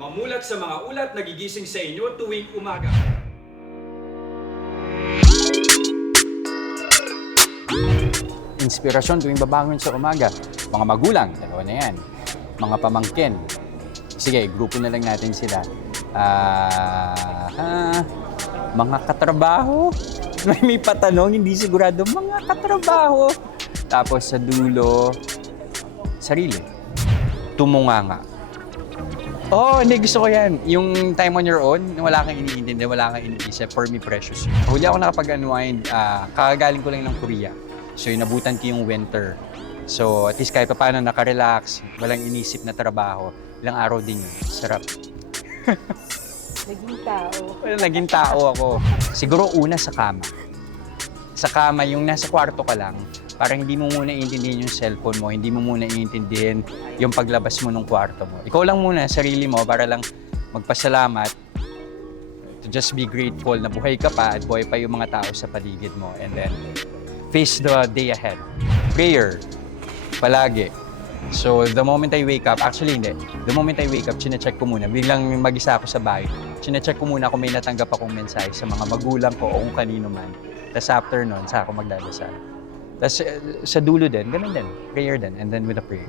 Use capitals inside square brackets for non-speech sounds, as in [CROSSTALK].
Mamulat sa mga ulat na gigising sa inyo tuwing umaga. inspirasyon tuwing babangon sa umaga. Mga magulang, dalawa na yan. Mga pamangkin. Sige, grupo na lang natin sila. Ah, ah, mga katrabaho. [LAUGHS] May, may patanong, hindi sigurado. Mga katrabaho. Tapos sa dulo, sarili. Tumunganga. Oh, hindi gusto ko yan. Yung time on your own, wala kang iniintindi, wala kang iniisip, for me precious yun. Huli ako nakapag-unwind, ah, kakagaling ko lang ng Korea. So, inabutan ko yung winter. So, at least kahit pa paano nakarelax, walang inisip na trabaho. Ilang araw din yun. Sarap. Naging tao. Well, naging tao ako. Siguro una sa kama. Sa kama, yung nasa kwarto ka lang, parang hindi mo muna iintindihin yung cellphone mo, hindi mo muna iintindihin yung paglabas mo ng kwarto mo. Ikaw lang muna, sarili mo, para lang magpasalamat, to just be grateful na buhay ka pa at buhay pa yung mga tao sa paligid mo. And then, face the day ahead. Prayer, palagi. So, the moment I wake up, actually hindi, the moment I wake up, chinecheck ko muna. Biglang mag-isa ako sa bahay. Chinecheck ko muna kung may natanggap akong mensahe sa mga magulang ko o kung kanino man. Tapos after nun, sa ako magdadasal. Tapos eh, sa dulo din, ganun din. Prayer din. And then with a prayer.